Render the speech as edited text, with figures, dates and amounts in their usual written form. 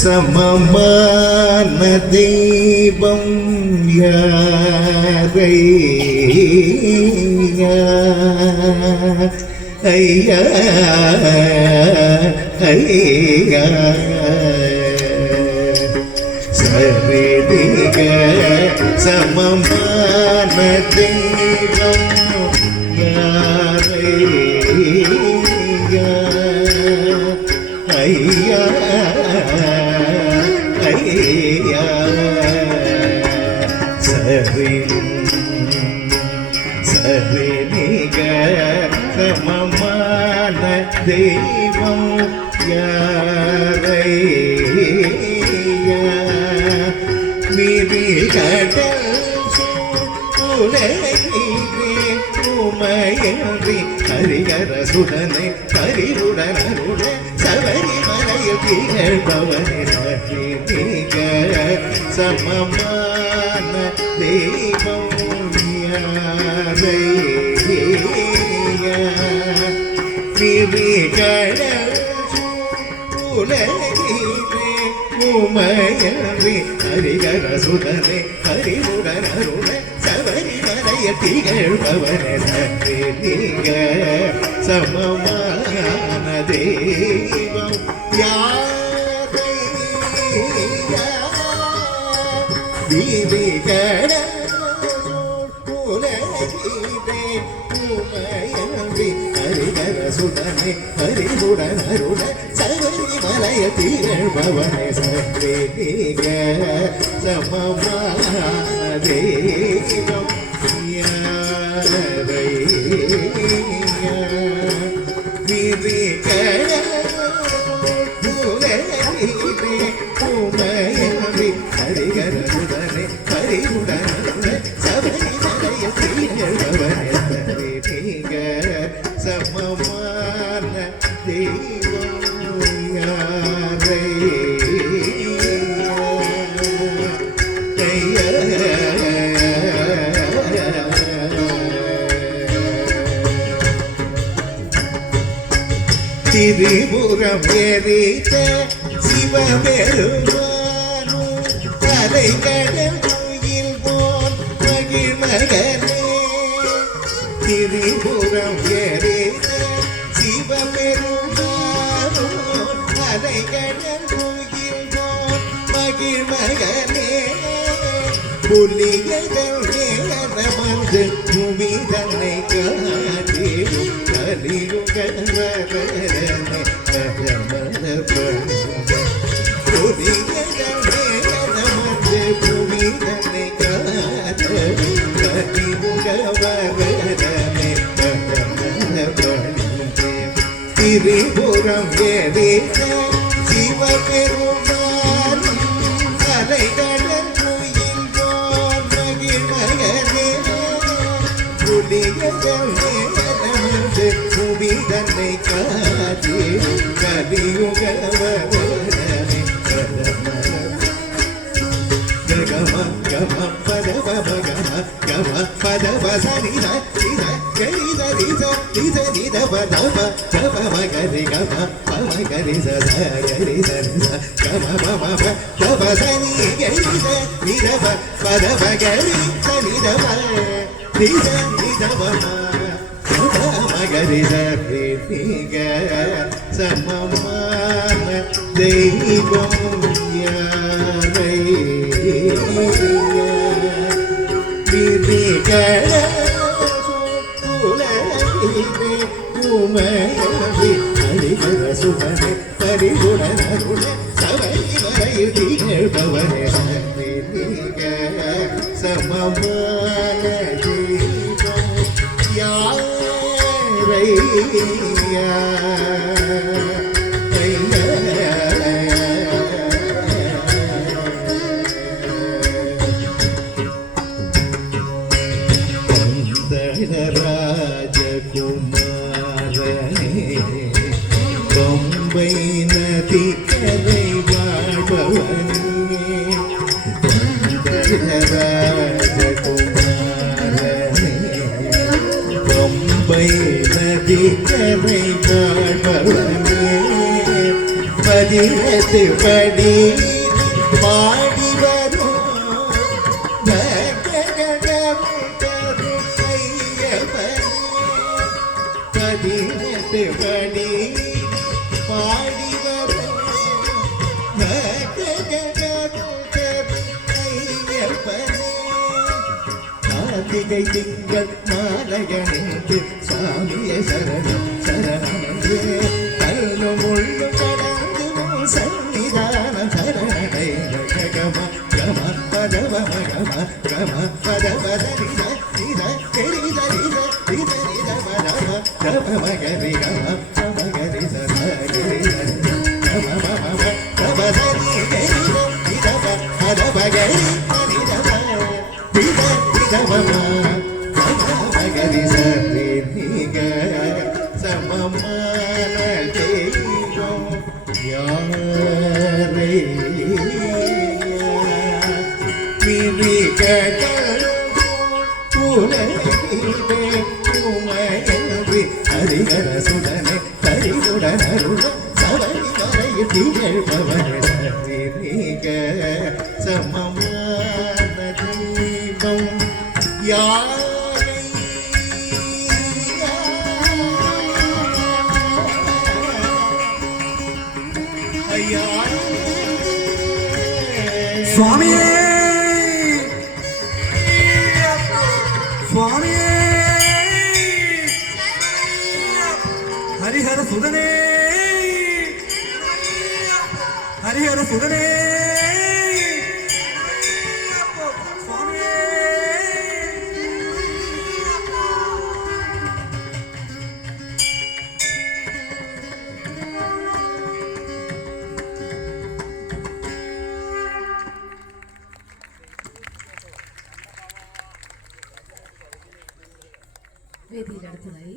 சமமான தெய்வம் யாரையா ஐயா ஐயா சரிதிக சமமான தெய்வம் யாரையா ஐயா ஐயா சரி சரிதிக சமமான தெய்வம் யாரையா கடல் உலகிலே உமையன்றி ஹரிகர சுடனை ஹரிவுடனருட சபரிமலையில் திகழ்பவனே மிக சமமான தெய்வம் யாரையா கடல் உலகிலே உமையன்றி ஹரிகர சுதனை ஹரிவுடனருட சபரிமலையில் திகழ்பவனே மிக சமமான தெய்வம் யாரையா விதிகட உலகிலே உமையன்றி ஹரிகர சுதனை ஹரிவுடனருட சபரிமலையில் திகழ்பவனே மிக சமமான தெய்வம் யாரையா விதிகட உலகிலே உமையன்றி ஹரிகர சுதனை ஹரிவுடனருட சபரிமலையில் திகழ்பவனே மிக சமமான தெய்வம் திரிபுரம் எரித்த சிவபெருமானும் கலை கடல் துயில் போல் மகிழ்மகனே திரிபுரம் எரித்த சிவபெருமானும் கலை கடல் துயில் போல் மகிழ்மகனே புலியதல் வந்து பூமி தன்னை காட்டிடும் கலியுகவரனே கரமல புலியதல் வந்து பூமி தன்னை காட்டிடும் கலியுகவரனே கரமல திரிபுரம் ஏறிய சிவபெருமான் அலை கடல் துயில் போல் மகிழ்மகனே புலியதல் வந்து பூமி தன்னை காட்டிடும் கலியுகவரனே கம கம பத பம கம கம பத பசனித நித கரித நித நித நித பத பம மகரி கம பம கரி சத கரி சத கம பம பத சனி கரித நித பத மகரி சனித நித நித பம மகரி சரி மிக சமமான தெய்வம் விதிகட உலகிலே உமையன்றி ஹரிகர சுதனை ஹரிவுடனருட சபரிமலையில் திகழ்பவனே மிக சமமான தெய்வம் யாரையா ராஜகுமாரனே பொம்பை நதி கரை வாழ்பவனே ராஜகுமாரனே பொம்பை நதி கரை வாழ்பவனே பதினெட்டு படி பாடி வரும் பதினெட்டு படி பாடி வரும் கார்த்திகை திங்கள் மாலையணிந்து சாமிய சரணம் சரணமே கல்லும் உள்ளும் கடந்து சன்னிதானம் சரணடை கம கம பதவ கம கம பதவத நித நித கரித நித நித நித பதவ கம மகரி கம கம கரி சரி கம மம கம சரி கரித நித பதவ கரி நித நித நித மம கம மகரி சரி நிக சமமான தெய்வம் யாரை ஹரிஹர சுடனை ஹரிவுடனருள சபரி வரையில் திகழ்பவனிக சமமான தெய்வம் யாரை சுவாமியே சுவாமியே ஹரிஹர சுதனே ஹரிஹர சுதனே சுவாமியே വേദിയിൽ അടുത്തതായി